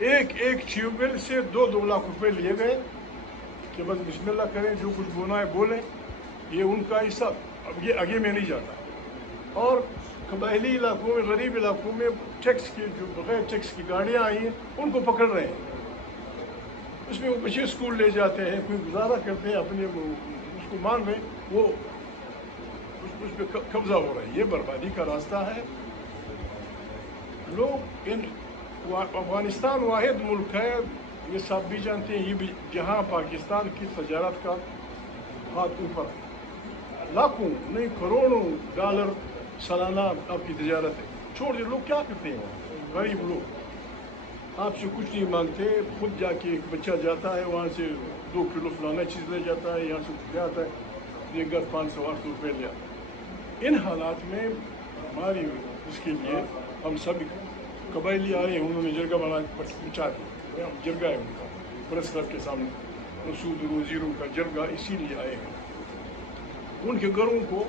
ایک tube well سے 2 لاکھ روپے لیے گئے کہ بس بسم اللہ کریں، جو کچھ بولنا ہے بولیں، یہ ان کا حصہ، اب یہ آگے میں نہیں جاتا۔ اور قبائلی علاقوں میں، غریب علاقوں میں ٹیکس کی، جو بغیر ٹیکس کی گاڑیاں آئی ہیں ان کو پکڑ رہے ہیں، اس میں وہ بچے اسکول لے جاتے ہیں، کوئی گزارا کرتے ہیں اپنے، اس کو مان میں وہ اس پہ قبضہ ہو رہا ہے۔ یہ بربادی کا راستہ ہے۔ لوگ افغانستان واحد ملک ہے، یہ سب بھی جانتے ہیں، یہ بھی جہاں پاکستان کی تجارت کا ہاتھ اوپر ہے، لاکھوں نہیں کروڑوں ڈالر سالانہ آپ کی تجارت ہے۔ چھوڑ دیں، لوگ کیا کرتے ہیں؟ غریب لوگ آپ سے کچھ نہیں مانگتے، خود جا کے ایک بچہ جاتا ہے وہاں سے 2 کلو فلانا چیز لے جاتا ہے، یہاں سے لے آتا ہے، یہ گھر 500-800 روپے لے آتا ہے۔ ان حالات میں ہماری اس کے لیے ہم سب قبائلی آئے ہیں، انہوں نے جرگہ بنا بچا دیا، جرگہ ہے ان کا پریس کلب کے سامنے، مسعود وزیروں کا جرگہ، اسی لیے آئے ہیں۔ ان کے گھروں کو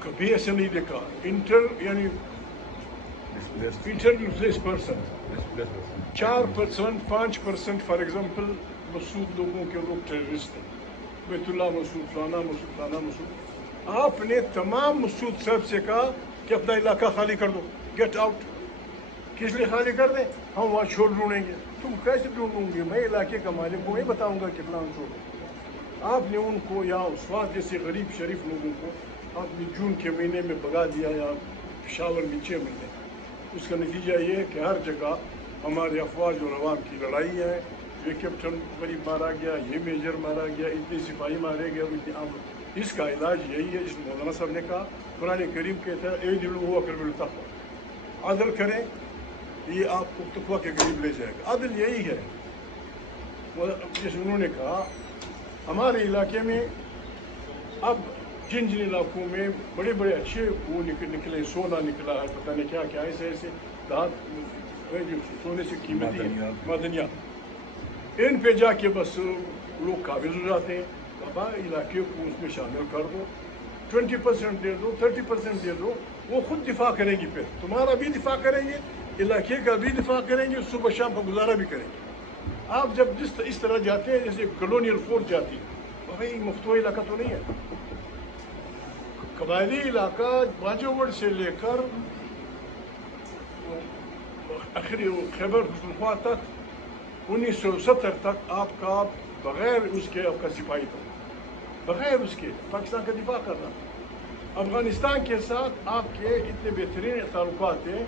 کبھی ایسے نہیں دیکھا، یعنی انٹرپلیس پرسن 4%، 5% فار ایگزامپل مسعود لوگوں کے لوگ ٹیررسٹ ہیں، بیت اللہ مسعود، فلانا مسعود، فلانا مسعود۔ آپ نے تمام مسعود صاحب سے کہا کہ اپنا علاقہ خالی کر دو، گیٹ آؤٹ۔ کس لیے خالی کر دیں؟ ہم وہاں چھوڑ ڈھونڈیں گے۔ تم کیسے ڈھونڈوں گے؟ میں علاقے کا مالک ہوں، میں بتاؤں گا کتنا ہم چھوڑ۔ آپ نے ان کو یہاں اسوات جیسے غریب شریف لوگوں کو آپ نے جون کے مہینے میں بگا دیا، یا پشاور میں 6 مہینے۔ اس کا نتیجہ یہ ہے کہ ہر جگہ ہمارے افواج اور عوام کی لڑائی ہے، یہ کیپٹن غریب مارا گیا، یہ میجر مارا گیا، اتنے سپاہی مارے گئے۔ اس کا علاج یہی ہے جس مولانا صاحب نے کہا، قرآن کریم کہتا ہے اعدلوا هو اقرب للتقویٰ، عدل کریں، یہ آپ کو تقویٰ کے قریب لے جائے گا۔ عدل یہی ہے۔ جیسے انہوں نے کہا ہمارے علاقے میں اب جن علاقوں میں بڑے بڑے اچھے وہ نکلے، سونا نکلا ہے، پتہ نہیں کیا کیا، ایسے جو سونے سے قیمتی معدنیات، ان پہ جا کے بس لوگ قابض ہو جاتے ہیں۔ بابا علاقے کو اس میں شامل کر دو، 20% دے دو، 30% دے دو، وہ خود دفاع کریں گی، پھر تمہارا بھی دفاع کریں گے، علاقے کا بھی دفاع کریں گے، صبح شام کا گزارا بھی کریں گے۔ آپ جب اس طرح جاتے ہیں جیسے کلونیل فورس جاتی ہے، بھائی مفتوح علاقہ تو نہیں ہے۔ قبائلی علاقہ باجوڑ سے لے کر آخری خیبر پختونخوا تک 1970 تک آپ کا بغیر اس کے آپ کا سپاہی تھا، بغیر اس کے پاکستان کا دفاع کرنا۔ افغانستان کے ساتھ آپ کے اتنے بہترین تعلقات ہیں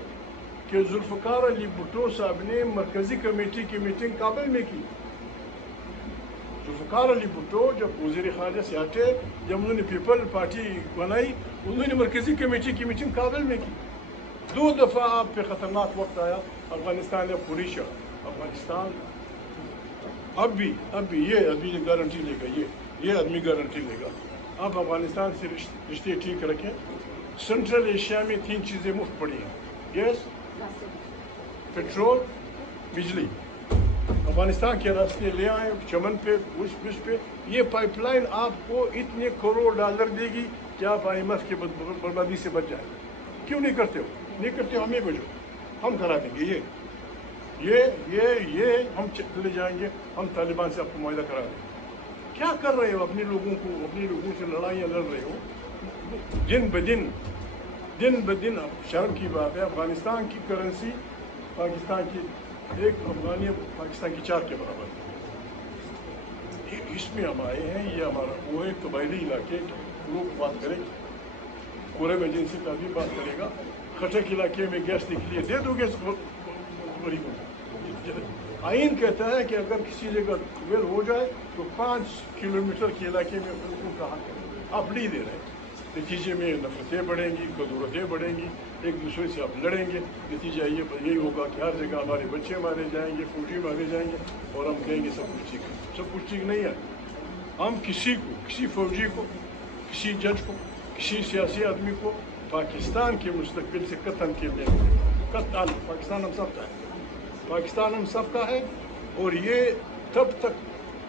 کہ ذوالفقار علی بھٹو صاحب نے مرکزی کمیٹی کی میٹنگ کابل میں کی۔ ذوالفقار علی بھٹو جب وزیر خارجہ سے ہٹے، جب انہوں نے پیپل پارٹی بنائی، انہوں نے مرکزی کمیٹی کی میٹنگ کابل میں کی۔ 2 دفعہ آپ پہ خطرناک وقت آیا، افغانستان یا پولیشا، افغانستان اب بھی یہ آدمی گارنٹی لے گا، یہ آدمی گارنٹی لے گا۔ آپ افغانستان سے رشتے ٹھیک رکھیں۔ سینٹرل ایشیا میں 3 چیزیں مفت پڑی ہیں، گیس، پیٹرول، بجلی۔ افغانستان کے راستے لے آئیں، چمن پہ، اس پہ، یہ پائپ لائن آپ کو اتنے کروڑ ڈالر دے گی کہ آپ IMF کی بربادی سے بچ جائیں۔ کیوں نہیں کرتے ہو؟ نہیں کرتے ہو، ہمیں بھیجو، ہم کرا دیں گے۔ یہ ہم چلے جائیں گے، ہم طالبان سے آپ کو معاہدہ کرا دیں گے۔ کیا کر رہے ہو؟ اپنے لوگوں سے لڑائیاں لڑ رہے ہو دن بدن۔ شرم کی بات ہے، افغانستان کی کرنسی پاکستان کی ایک افغانی پاکستان کی 4 کے برابر ہے۔ اس میں ہم آئے ہیں، یہ ہمارا وہ ہے قبائلی علاقے، لوگ بات کریں، کورب ایجنسی کا بھی بات کرے گا۔ کھٹک علاقے میں گیس نکلی ہے، دے دو گیس غریبوں کو۔ آئین کہتا ہے کہ اگر کسی جگہ ویل ہو جائے تو 5 کلومیٹر کے علاقے میں ان کا حق ہے، آپ نہیں دے رہے۔ نتیجے میں نفرتیں بڑھیں گی، قدورتیں بڑھیں گی، ایک دوسرے سے آپ لڑیں گے، نتیجہ یہی ہوگا کہ ہر جگہ ہمارے بچے مارے جائیں گے، فوجی مارے جائیں گے، اور ہم کہیں گے سب کچھ ٹھیک ہے۔ سب کچھ ٹھیک نہیں ہے۔ ہم کسی فوجی کو، کسی جج کو، کسی سیاسی آدمی کو پاکستان کے مستقبل سے قطعاً کے لیے قطعاً، پاکستان ہم سب کا ہے، پاکستان ہم سب کا ہے، اور یہ تب تک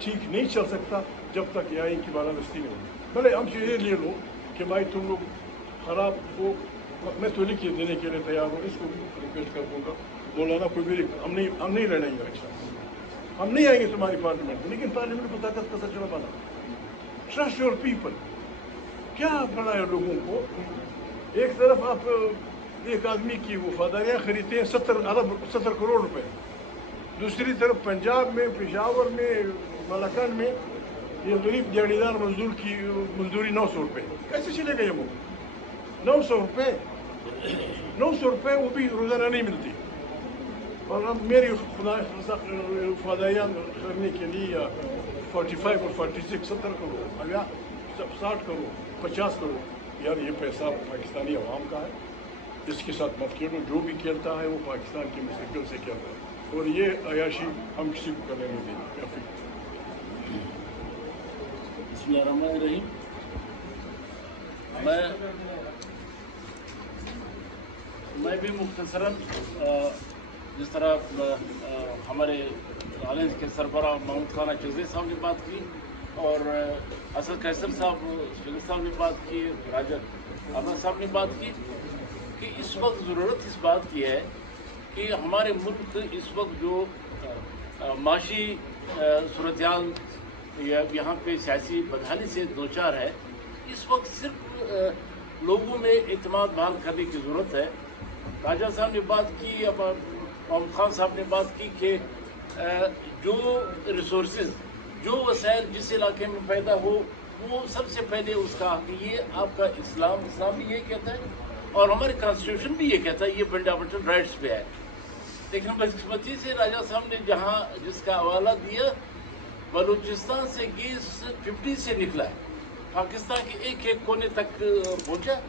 ٹھیک نہیں چل سکتا جب تک یہ آئین کی بالادستی نہیں ہوگی۔ بھلے ہم سے یہ لے لو کہ بھائی تم لوگ خراب ہو، میں تو لکھ کے دینے کے لیے تیار ہوں، اس کو ریکویسٹ کر دوں گا مولانا کوئی میری ہم نہیں لڑیں گے، اچھا ہم نہیں آئیں گے تمہاری پارلیمنٹ میں، لیکن پارلیمنٹ کو طاقت کا سچنا بنا. Trust your people. کیا بنا ہے لوگوں کو؟ ایک طرف آپ ایک آدمی کی وفاداریاں خریدتے ہیں 70 کروڑ روپے، دوسری طرف پنجاب میں، پشاور میں، ملاکنڈ میں یہ غریب دیہڑی دار مزدور کی مزدوری 900 روپے. کیسے چلے گا یہ ملک؟ 900 روپے 900 روپے وہ بھی روزانہ نہیں ملتی. اور اب میری وفاداریاں کرنے کے لیے 45 اور 46 70 کروڑ یا 60 کروڑ 50 کروڑ. یار یہ پیسہ پاکستانی عوام کا ہے، اس کے ساتھ مت کھیلو. جو بھی کھیلتا ہے وہ پاکستان کے مستقبل سے کھیلتا ہے، اور یہ عیاشی ہم کسی کو کرنے نہیں دیں گے. بسم اللہ الرحمن الرحیم. میں بھی مختصراً جس طرح ہمارے الائنس کے سربراہ محمود خان چودھری صاحب نے بات کی اور اسد قیصر صاحب نے بات کی، راجہ احمد صاحب نے بات کی کہ اس وقت ضرورت اس بات کی ہے کہ ہمارے ملک اس وقت جو معاشی صورتحال یا یہاں پہ سیاسی بدحالی سے دوچار ہے، اس وقت صرف لوگوں میں اعتماد بحال کرنے کی ضرورت ہے. راجہ صاحب نے بات کی، محمود خان صاحب نے بات کی کہ جو ریسورسز، جو وسائل جس علاقے میں پیدا ہو، وہ سب سے پہلے اس کا حق. یہ آپ کا اسلام بھی یہ کہتا ہے اور ہمارے کانسٹیٹیوشن بھی یہ کہتا ہے، یہ فنڈامنٹل رائٹس پہ ہے. لیکن بدقسمتی سے راجہ صاحب نے جس کا حوالہ دیا، بلوچستان سے گیس 50 سے نکلا ہے، پاکستان کے ایک کونے تک پہنچا.